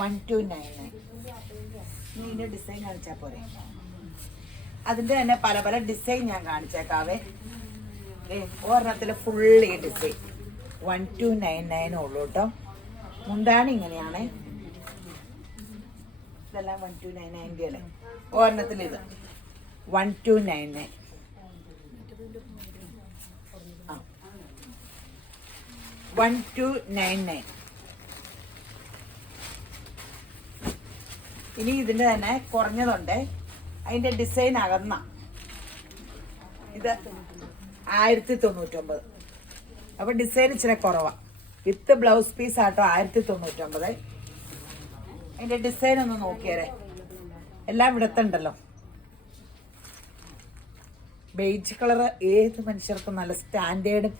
1299. ഇതിന്റെ ഡിസൈൻ കാണിച്ചാൽ പോരെ. അതിന്റെ തന്നെ പല പല ഡിസൈൻ ഞാൻ കാണിച്ചേക്കാവേ. ഒരെണ്ണത്തില് ഫുൾ ഈ ഡിസൈൻ 1299 ഉള്ളൂ കേട്ടോ. മുന്താണി ഇങ്ങനെയാണ്. ഇതെല്ലാം 1299 അല്ലേ. ഒരെണ്ണത്തിൽ ഇത് 1299. 1299. ഇനി ഇതിന്റെ തന്നെ കുറഞ്ഞതുണ്ട്. അതിന്റെ ഡിസൈൻ അകന്ന ഇത് 1099. അപ്പൊ ഡിസൈൻ ഇച്ചിരി കുറവാ. വിത്ത് ബ്ലൗസ് പീസ് ആട്ടോ 1099. അതിന്റെ ഡിസൈൻ ഒന്ന് നോക്കിയേരെ. എല്ലാം ഇവിടത്തുണ്ടല്ലോ. ബേജ് കളർ ഏത് മനുഷ്യർക്കും നല്ല സ്റ്റാൻഡേർഡ്.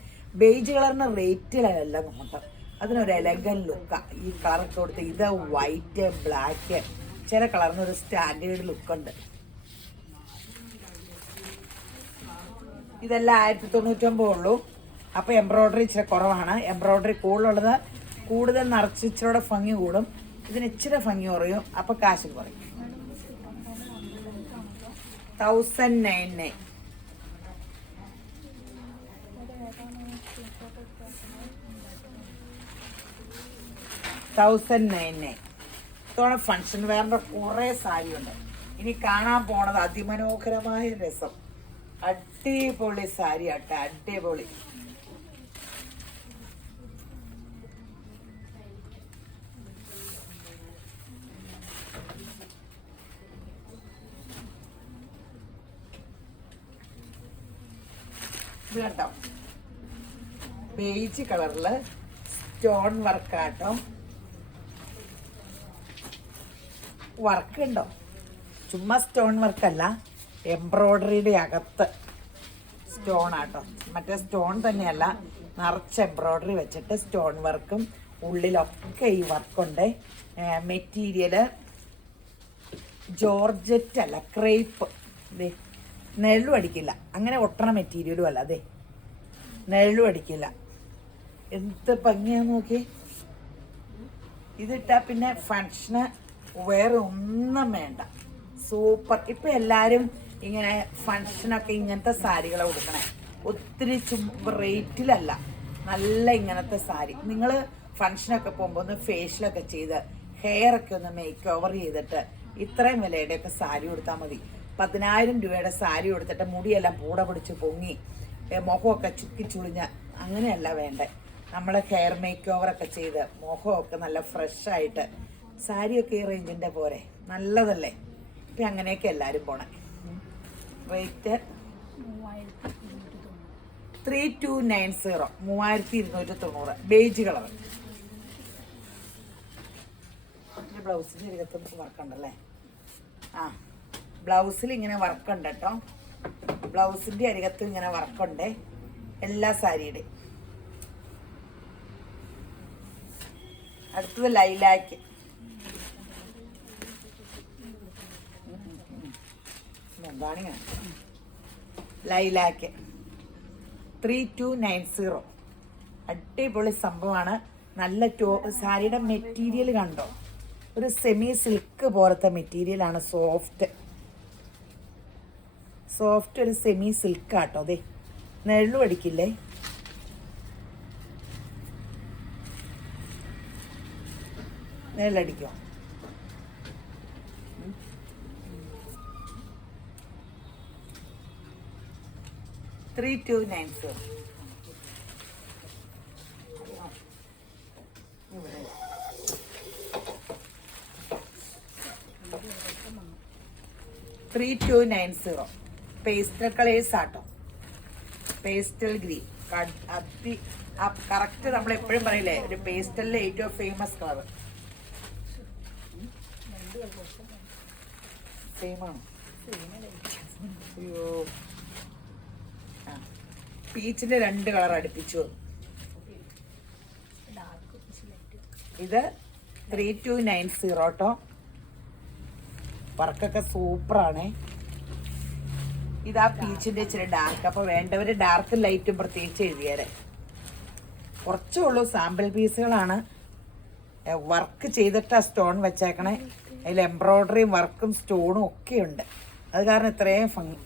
ബേജ് കളറിന് റേറ്റിലല്ല നോട്ടം. അതിനൊരു എലഗൻ ലുക്കാ. ഈ കളറൊക്കെ കൊടുത്ത് ഇത് വൈറ്റ് ബ്ലാക്ക് ചില കളറിന് ഒരു സ്റ്റാൻഡേർഡ് ലുക്കുണ്ട്. ഇതെല്ലാം 1099 ഉള്ളൂ. അപ്പോൾ എംബ്രോയ്ഡറി ഇച്ചിരി കുറവാണ്. എംബ്രോയ്ഡറി കൂടുതലുള്ളത് കൂടുതൽ നിറച്ച് ഇച്ചിരിയുടെ ഭംഗി കൂടും. ഇതിന് ഇച്ചിരി ഭംഗി കുറയും. അപ്പോൾ കാശ് കുറയും. 1099. ഇത്തവണ ഫങ്ഷൻ വെയറിന്റെ കുറേ സാരിയുണ്ട്. ഇനി കാണാൻ പോണത് അതിമനോഹരമായ രസം. അടിപൊളി സാരി ആട്ടെ, അടിപൊളി. ഇത് കണ്ടോ, ബേജ് കളറില് സ്റ്റോൺ വർക്കാട്ടോ. വർക്ക് ഉണ്ടോ, ചുമ്മാ സ്റ്റോൺ വർക്കല്ല, എംബ്രോയ്ഡറിയുടെ അകത്ത് സ്റ്റോൺ ആട്ടോ, മറ്റേ സ്റ്റോൺ തന്നെയല്ല, നിറച്ച് എംബ്രോയ്ഡറി വെച്ചിട്ട് സ്റ്റോൺ വർക്കും ഉള്ളിലൊക്കെ ഈ വർക്കുണ്ട്. മെറ്റീരിയല് ജോർജറ്റ് അല്ല, ക്രേപ്പ്. ദേ നെഴലും അടിക്കില്ല, അങ്ങനെ ഒട്ടണ മെറ്റീരിയലും അല്ല. അതെ നെഴലും അടിക്കില്ല. എന്ത് ഭംഗിയാന്ന് നോക്കി. ഇതിട്ടാ പിന്നെ ഫങ്ഷന് വേറെ ഒന്നും വേണ്ട, സൂപ്പർ. ഇപ്പൊ എല്ലാരും ഇങ്ങനെ ഫങ്ഷനൊക്കെ ഇങ്ങനത്തെ സാരികളെ കൊടുക്കണേ, ഒത്തിരി റേറ്റിലല്ല, നല്ല ഇങ്ങനത്തെ സാരി. നിങ്ങൾ ഫങ്ഷനൊക്കെ പോകുമ്പോൾ ഒന്ന് ഫേഷ്യലൊക്കെ ചെയ്ത് ഹെയർ ഒക്കെ ഒന്ന് മേക്ക് ഓവർ ചെയ്തിട്ട് ഇത്രയും വിലയുടെയൊക്കെ സാരി കൊടുത്താൽ മതി. 10,000 രൂപയുടെ സാരി കൊടുത്തിട്ട് മുടിയെല്ലാം പൂട പിടിച്ച് പൊങ്ങി മുഖമൊക്കെ ചുക്കി ചുളിഞ്ഞ് അങ്ങനെയല്ല വേണ്ടേ. നമ്മൾ ഹെയർ മേക്ക് ഓവറൊക്കെ ചെയ്ത് മുഖമൊക്കെ നല്ല ഫ്രഷായിട്ട് സാരിയൊക്കെ ഈ റേഞ്ചിൻ്റെ പോരെ, നല്ലതല്ലേ. ഇപ്പം അങ്ങനെയൊക്കെ എല്ലാവരും പോണേ. റേറ്റ് 3290, 3290. Beige colour. ബ്ലൗസിൻ്റെ അരികത്ത് വർക്കുണ്ടല്ലേ? ആ, ബ്ലൗസിൽ ഇങ്ങനെ വർക്കുണ്ട് കേട്ടോ. ബ്ലൗസിൻ്റെ അരികത്ത് ഇങ്ങനെ വർക്കുണ്ട് എല്ലാ സാരിയുടെയും. അടുത്തത് ലൈലാക്ക്. എന്താണ് ലൈലാക്ക് 3290. അടിപൊളി സംഭവമാണ്. നല്ല സാരിയുടെ മെറ്റീരിയൽ കണ്ടോ, ഒരു സെമി സിൽക്ക് പോലത്തെ മെറ്റീരിയലാണ്. സോഫ്റ്റ് ഒരു സെമി സിൽക്ക് ആട്ടോ. അതെ നെഴലും അടിക്കില്ലേ. നെഴലടിക്കോ? ത്രീ 3290. പേസ്റ്റൽ കളേഴ്സ് ആട്ടോ, പേസ്റ്റൽ ഗ്രീൻ. കറക്റ്റ് നമ്മൾ എപ്പോഴും പറയില്ലേ, ഒരു പേസ്റ്റലിലെ ഏറ്റവും ഫേമസ് കളർ. സെയിമാണോ? അയ്യോ, പീച്ചിന്റെ 2 കളർ അടുപ്പിച്ചു. ഇത് 3290 കേട്ടോ. വർക്കൊക്കെ സൂപ്പറാണേ. ഇതാ പീച്ചിന്റെ ഇച്ചിരി ഡാർക്ക്. അപ്പോൾ വേണ്ടവര് ഡാർക്ക് ലൈറ്റും പ്രത്യേകിച്ച് എഴുതിയാലേ. കുറച്ചേ ഉള്ളൂ, സാമ്പിൾ പീസുകളാണ്. വർക്ക് ചെയ്തിട്ട് ആ സ്റ്റോൺ വെച്ചേക്കണേ. അതിൽ എംബ്രോയ്ഡറിയും വർക്കും സ്റ്റോണും ഒക്കെ ഉണ്ട്. അത് കാരണം ഇത്രയും ഭംഗി.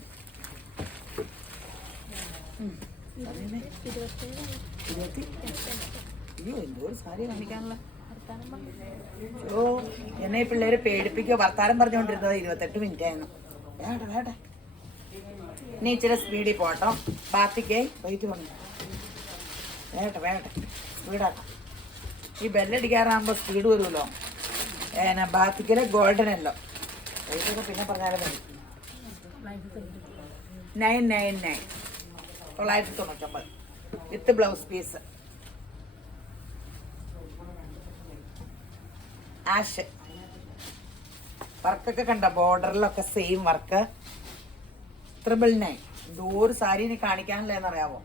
അയ്യോ, എന്തോരം സാരി കാണിക്കാനുള്ള. ഓ, എന്നെ ഈ പിള്ളേര് പേടിപ്പിക്കോ. വർത്താനം പറഞ്ഞുകൊണ്ടിരുന്നത് 28 മിനിറ്റ് ആയിരുന്നു. വേണ്ട ഇനി ഇച്ചിരി സ്പീഡിൽ പോട്ടോ. ബാത്തിക്ക് വെയിറ്റ് വന്നു. വേണ്ട സ്പീഡാക്കാം. ഈ ബെല്ലടിക്കാറാകുമ്പോൾ സ്പീഡ് വരുമല്ലോ. ബാത്തിക്കിലെ ഗോൾഡൻ അല്ലോ. വെയിറ്റൊക്കെ പിന്നെ പറഞ്ഞാലും മതി. 999, 999 വിത്ത് ബ്ലൗസ് പീസ്. ആഷ് വർക്കൊക്കെ കണ്ട, ബോർഡറിലൊക്കെ സെയിം വർക്ക്. 999. എന്തോ ഒരു സാരി ഇനി കാണിക്കാനില്ലെന്നറിയാവോ.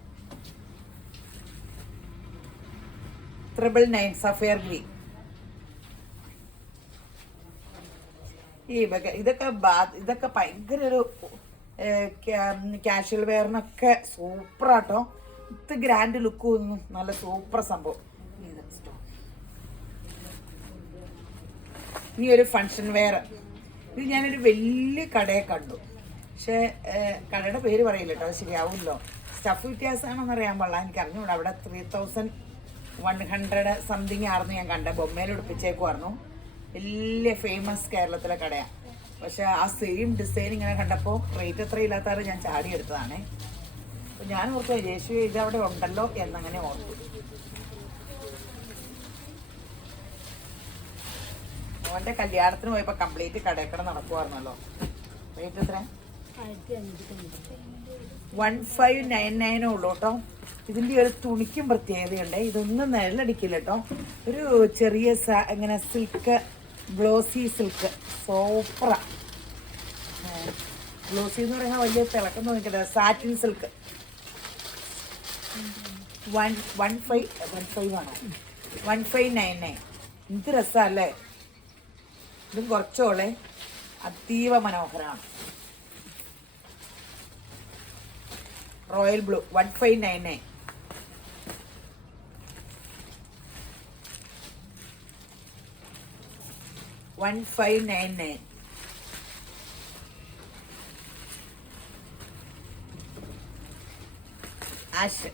999 സഫയർ ഗ്രീൻ. ഇതൊക്കെ ഭയങ്കര ഒരു കാഷ്വൽ വെയറിനൊക്കെ സൂപ്പറാട്ടോ. ഇത് ഗ്രാൻഡ് ലുക്ക് തോന്നുന്നു. നല്ല സൂപ്പർ സംഭവം. ഇനി ഒരു ഫങ്ഷൻ വെയർ. ഇത് ഞാനൊരു വലിയ കടയെ കണ്ടു, പക്ഷേ കടയുടെ പേര് പറയില്ല കേട്ടോ, അത് ശരിയാവുമല്ലോ. സ്റ്റഫ് വ്യത്യാസമാണെന്ന് അറിയാൻ പാടില്ല, എനിക്ക് അറിഞ്ഞൂടാ. അവിടെ 3100 സംതിങ് ആയിരുന്നു ഞാൻ കണ്ട. ബൊമ്മയിൽ ഉടുപ്പിച്ചേക്കുമായിരുന്നു. വലിയ ഫേമസ് കേരളത്തിലെ കടയാണ്. പക്ഷെ ആ സെയിം ഡിസൈൻ ഇങ്ങനെ കണ്ടപ്പോൾ റേറ്റ് എത്ര ഇല്ലാത്തവരെ ഞാൻ ചാടിയെടുത്തതാണേ. അപ്പം ഞാൻ ഓർത്തു യേശു ഇതവിടെ ഉണ്ടല്ലോ എന്നങ്ങനെ ഓർത്തു. അവൻ്റെ കല്യാണത്തിന് പോയപ്പോൾ കംപ്ലീറ്റ് കടക്കട നടക്കുമായിരുന്നല്ലോ. റേറ്റ് എത്ര? 1599 ഉള്ളൂ കേട്ടോ. ഇതിൻ്റെ ഒരു തുണിക്കും പ്രത്യേകതയുണ്ട്. ഇതൊന്നും നിഴലടിക്കില്ല കേട്ടോ. ഒരു ചെറിയ ഇങ്ങനെ സിൽക്ക്, ഗ്ലോസി സിൽക്ക്, സൂപ്പറാണ്. ഗ്ലോസി എന്ന് പറയുമ്പോൾ വലിയ തിളക്കം തോന്നിക്കട്ടെ. സാറ്റിൻ സിൽക്ക് 15 ആണോ? 1599. എന്ത് രസമല്ലേ? ഇതും കുറച്ചോളെ അതീവ മനോഹരമാണ്. Royal blue 1599. $1599. ആഷ്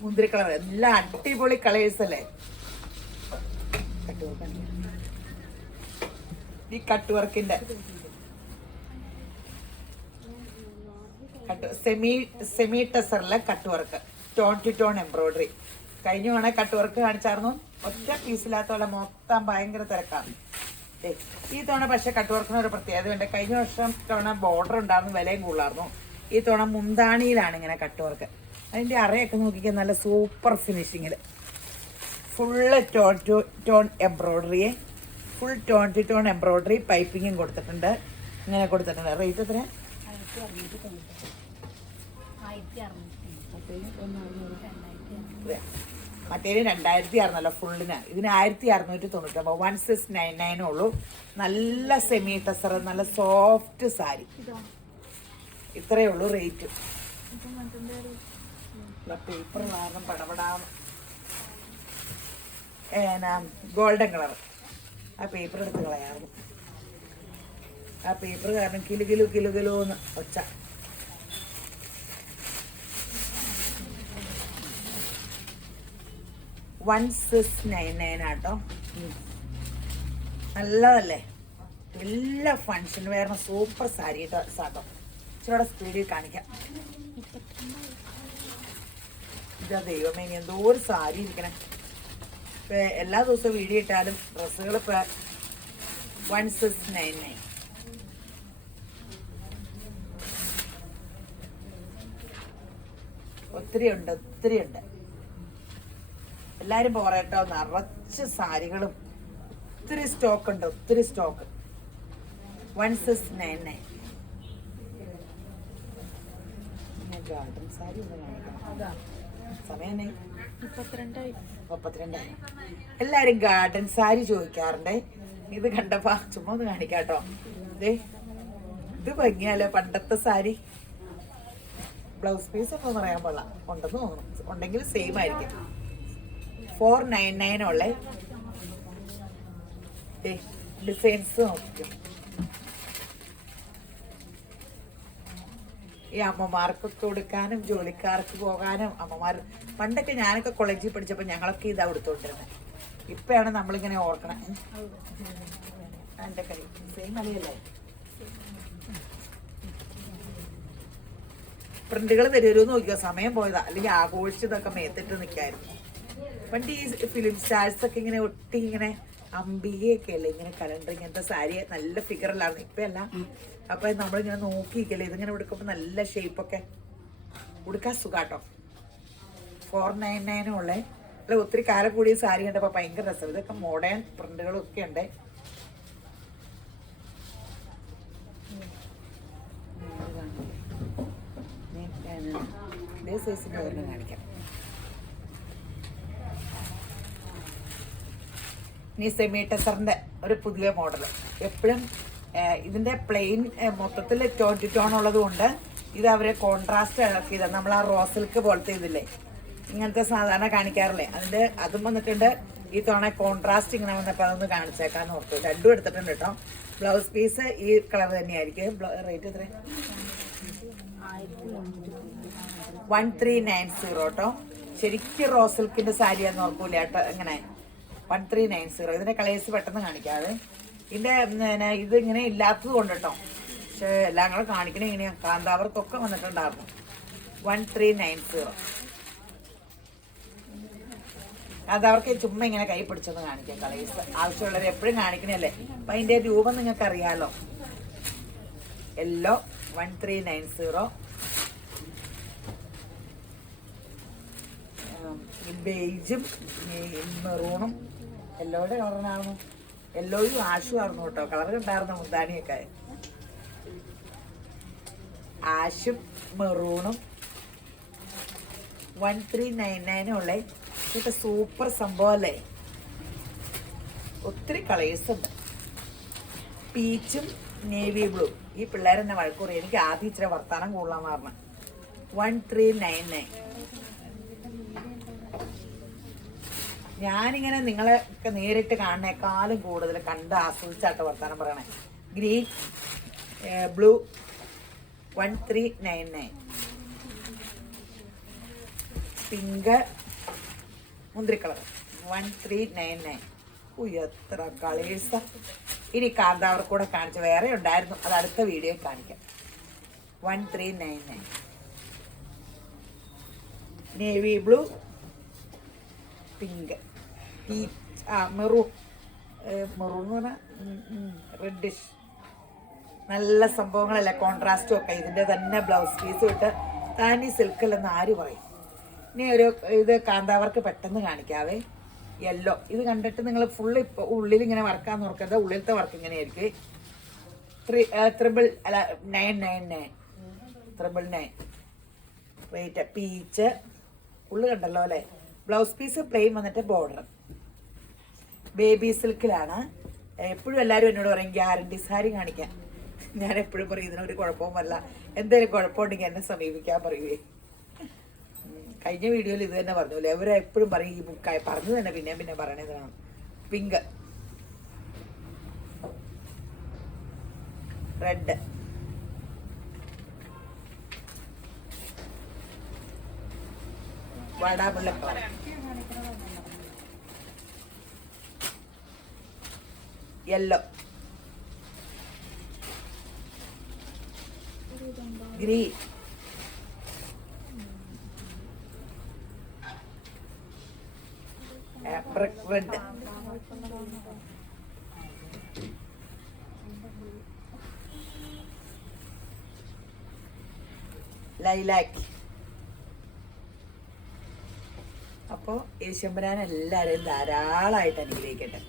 മുന്തിരി കളർ, എല്ലാം അടിപൊളി കളേഴ്സ് അല്ലേ? ഈ കട്ട് വർക്കിന്റെ സെമി ടെസറിലെ cut work, tone to tone embroidery. കഴിഞ്ഞ വേണേ കട്ട് വർക്ക് കാണിച്ചായിരുന്നു, ഒറ്റ പീസില്ലാത്തോടെ മൊത്തം ഭയങ്കര തിരക്കാണ്. ഈ തവണ പക്ഷെ കട്ട് വർക്കിന് ഒരു പ്രത്യേകത ഉണ്ട്. കഴിഞ്ഞ വർഷം തവണ ബോർഡർ ഉണ്ടായിരുന്നു, വിലയും കൂടുതലായിരുന്നു. ഈ തവണ മുന്താണിയിലാണ് ഇങ്ങനെ കട്ട് വർക്ക്. അതിൻ്റെ അറയൊക്കെ നോക്കിക്കാൻ നല്ല സൂപ്പർ ഫിനിഷിങ്ങിൽ ഫുള്ള് ടോൺ ടു ടോൺ എംബ്രോയിഡറിയെ, full tone to tone embroidery പൈപ്പിങ്ങും കൊടുത്തിട്ടുണ്ട്. ഇങ്ങനെ കൊടുത്തിട്ടുണ്ട്. റേറ്റ് എത്ര? മറ്റേതിന് 2000 ഫുള്ളിന്, ഇതിന് 1699. 1699 ഉള്ളൂ. നല്ല സെമി ടെസർ, നല്ല സോഫ്റ്റ് സാരി. ഇത്രയേ ഉള്ളൂ റേറ്റ്. പേപ്പർ കാരണം പടപടാന്ന് ഗോൾഡൻ കളർ. ആ പേപ്പർ എടുത്ത് കളയാറുന്നു. ആ പേപ്പർ കാരണം കിലുകിലുന്ന് ഒച്ച. $1699 ആട്ടോ. നല്ലതല്ലേ? എല്ലാ ഫങ്ഷൻ വേറെ സൂപ്പർ സാരി സാട്ടോ. ഇച്ചിരി സ്പീഡിൽ കാണിക്കാം. ഇതാ ദൈവമേ, എന്തോ ഒരു സാരി ഇരിക്കണേ. ഇപ്പം എല്ലാ ദിവസവും വീഡിയോ ഇട്ടാലും ഡ്രസ്സുകൾ ഇപ്പം 1699. ഒത്തിരി ഉണ്ട്. എല്ലാവരും പോരട്ടോ. നിറച്ച് സാരികളും ഒത്തിരി സ്റ്റോക്ക് ഉണ്ട്. 1699. ഗാർഡൻ സാരി ഒന്ന് കാണിക്കണം. സമയം 32. എല്ലാരും ഗാർഡൻ സാരി ചോദിക്കാറുണ്ട്. ഇത് കണ്ടപ്പാ ചുമ്മാ ഒന്ന് കാണിക്കാട്ടോ. ഇത് ഭംഗിയല്ലേ പണ്ടത്തെ സാരി. ബ്ലൗസ് പീസ് ഒക്കെ ഒന്ന് പറയാൻ പാടില്ല, ഉണ്ടെന്ന് തോന്നുന്നു. ഉണ്ടെങ്കിൽ സെയിം ആയിരിക്കും. 499 ഉള്ളേ. ഡിസൈൻസ് നോക്കും. ഈ അമ്മമാർക്കൊക്കെ കൊടുക്കാനും ജോലിക്കാർക്ക് പോകാനും. അമ്മമാർ പണ്ടൊക്കെ ഞാനൊക്കെ കോളേജിൽ പഠിച്ചപ്പോൾ ഞങ്ങളൊക്കെ ഇതാ കൊടുത്തോണ്ടിരുന്നത്. ഇപ്പോഴാണ് നമ്മളിങ്ങനെ ഓർക്കണേ. എൻ്റെ കൈ സെയിം അലയല്ലേ? പ്രിന്റുകൾ തരുമോ നോക്കിയോ? സമയം പോയതാ, അല്ലെങ്കിൽ ആഘോഷിച്ചതൊക്കെ മേത്തിട്ട് നിൽക്കായിരുന്നു. പണ്ട് ഈ ഫിലിം സ്റ്റാർസ് ഒക്കെ ഇങ്ങനെ ഒട്ടി ഇങ്ങനെ അമ്പികയൊക്കെ അല്ലേ ഇങ്ങനെ കലണ്ടർ, ഇങ്ങനത്തെ സാരി നല്ല ഫിഗറിലായിരുന്നു. ഇപ്പം അല്ല. അപ്പം നമ്മളിങ്ങനെ നോക്കിയിരിക്കല്ലേ, ഇതിങ്ങനെ ഉടുക്കുമ്പോൾ നല്ല ഷേപ്പൊക്കെ ഉടുക്കാൻ സുഖാട്ടോ. 499 ഉള്ളേ. അല്ല ഒത്തിരി കാലം കൂടിയ സാരി കണ്ടപ്പോൾ ഭയങ്കര രസം. ഇതൊക്കെ മോഡേൺ പ്രിന്റുകളും ഒക്കെ ഉണ്ട്. ഇതേ സൈസിൻ്റെ ഒരെണ്ണം കാണിക്കാം. ഇനി സെമി ടെസറിൻ്റെ ഒരു പുതിയ മോഡൽ. എപ്പോഴും ഇതിൻ്റെ പ്ലെയിൻ മൊത്തത്തിൽ ടോൺ ടു ടോൺ ഉള്ളത് കൊണ്ട് ഇത് അവരെ കോൺട്രാസ്റ്റ് ഇളക്കിയതാണ്. നമ്മൾ ആ റോസ് സിൽക്ക് പോലത്തെ ഇതില്ലേ, ഇങ്ങനത്തെ സാധാരണ കാണിക്കാറില്ലേ, അതും വന്നിട്ടുണ്ട്. ഈ തവണ കോൺട്രാസ്റ്റ് ഇങ്ങനെ വന്നപ്പോൾ അതൊന്ന് കാണിച്ചേക്കാന്ന് ഓർത്തു. രണ്ടും എടുത്തിട്ടുണ്ട് കേട്ടോ. ബ്ലൗസ് പീസ് ഈ കളർ തന്നെയായിരിക്കും. റേറ്റ് എത്ര? 1390 കേട്ടോ. ശരിക്കും റോസ് സിൽക്കിൻ്റെ സാരിയാന്ന് ഓർക്കൂല കേട്ടോ. ഇങ്ങനെ 1390. ഇതിൻ്റെ കളേഴ്സ് പെട്ടെന്ന് കാണിക്കാതെ. ഇതിൻ്റെ ഇതിങ്ങനെ ഇല്ലാത്തത് കൊണ്ട് കേട്ടോ. പക്ഷേ എല്ലാം കൂടെ കാണിക്കണേ ഇങ്ങനെയാണ്. കാന്താവർക്കൊക്കെ വന്നിട്ടുണ്ടായിരുന്നു. 1390. അതവർക്ക് ചുമ്മാ ഇങ്ങനെ കൈ പിടിച്ചൊന്ന് കാണിക്കാം. കളേഴ്സ് ആവശ്യമുള്ളവർ എപ്പോഴും കാണിക്കണല്ലേ. അപ്പം അതിൻ്റെ രൂപം നിങ്ങൾക്ക് അറിയാമല്ലോ. യെല്ലോ 1390. ബേജും മെറൂണും യെല്ലോയുടെ കളറിനായിരുന്നു. യെല്ലോയും ആഷും ആയിരുന്നു കേട്ടോ. കളർ ഉണ്ടായിരുന്നു മുന്താണിയൊക്കെ. ആഷും മെറൂണും 1399 ഉള്ള ഇതൊക്കെ സൂപ്പർ സംഭവം അല്ലേ. ഒത്തിരി കളേഴ്സ് ഉണ്ട്. പീച്ചും നേവി ബ്ലൂ. ഈ പിള്ളേരെന്നെ വഴക്കൂറി. എനിക്ക് ആദ്യം ഇച്ചിരി വർത്താനം കൂടുതലാന്ന് പറഞ്ഞു. 1399. ഞാനിങ്ങനെ നിങ്ങളെ ഒക്കെ നേരിട്ട് കാണുന്നേക്കാളും കൂടുതൽ കണ്ട് ആസ്വദിച്ചാട്ടോ വർത്താനം പറയണേ. Green blue 1399. പിങ്ക് മുന്തിരി കളർ 1399. എത്ര കളേഴ്സാ. ഇനി കാന്താവർ കൂടെ കാണിച്ചു. വേറെ ഉണ്ടായിരുന്നു, അത് അടുത്ത വീഡിയോയിൽ കാണിക്കാം. 1399. നേവി ബ്ലൂ, പിങ്ക്, മെറൂൺ എന്ന് പറഞ്ഞാൽ റെഡിഷ്. നല്ല സംഭവങ്ങളല്ല, കോൺട്രാസ്റ്റും ഒക്കെ. ഇതിൻ്റെ തന്നെ ബ്ലൗസ് പീസ് ഇട്ട് താനി സിൽക്കല്ലെന്ന് ആര് പറയും. ഇനി ഒരു ഇത് കാന്താവർക്ക് പെട്ടെന്ന് കാണിക്കാവേ. യെല്ലോ. ഇത് കണ്ടിട്ട് നിങ്ങൾ ഫുള്ള് ഇപ്പോൾ ഉള്ളിൽ ഇങ്ങനെ വർക്കാൻ നോക്കരുത്. ഉള്ളിലത്തെ വർക്ക് ഇങ്ങനെയായിരിക്കും. 999 റേറ്റ്. പീച്ച് ഉള്ളു കണ്ടല്ലോ അല്ലേ. ബ്ലൗസ് പീസ് പ്ലെയിൻ വന്നിട്ട് ബോർഡർ. ബേബി സിൽക്കിലാണ്. എപ്പോഴും എല്ലാവരും എന്നോട് പറയും ഗ്യാരണ്ടി സാരി കാണിക്കാൻ. ഞാൻ എപ്പോഴും പറയും ഇതിനൊരു കുഴപ്പവുമല്ല, എന്തെങ്കിലും കുഴപ്പമുണ്ടെങ്കിൽ എന്നെ സമീപിക്കാൻ പറയുവേ. കഴിഞ്ഞ വീഡിയോയിൽ ഇത് തന്നെ പറഞ്ഞല്ലേ. അവരെപ്പോഴും പറയും ഈ ബുക്കായി പറഞ്ഞു തന്നെ പിന്നെ പറയണതാണ്. പിങ്ക്, റെഡ്, വാടാമുള്ള colour, yellow, green, red, lilac. അപ്പോൾ യേശുമ്പരാൻ എല്ലാവരെയും ധാരാളമായിട്ട് അനുഗ്രഹിക്കട്ടെ.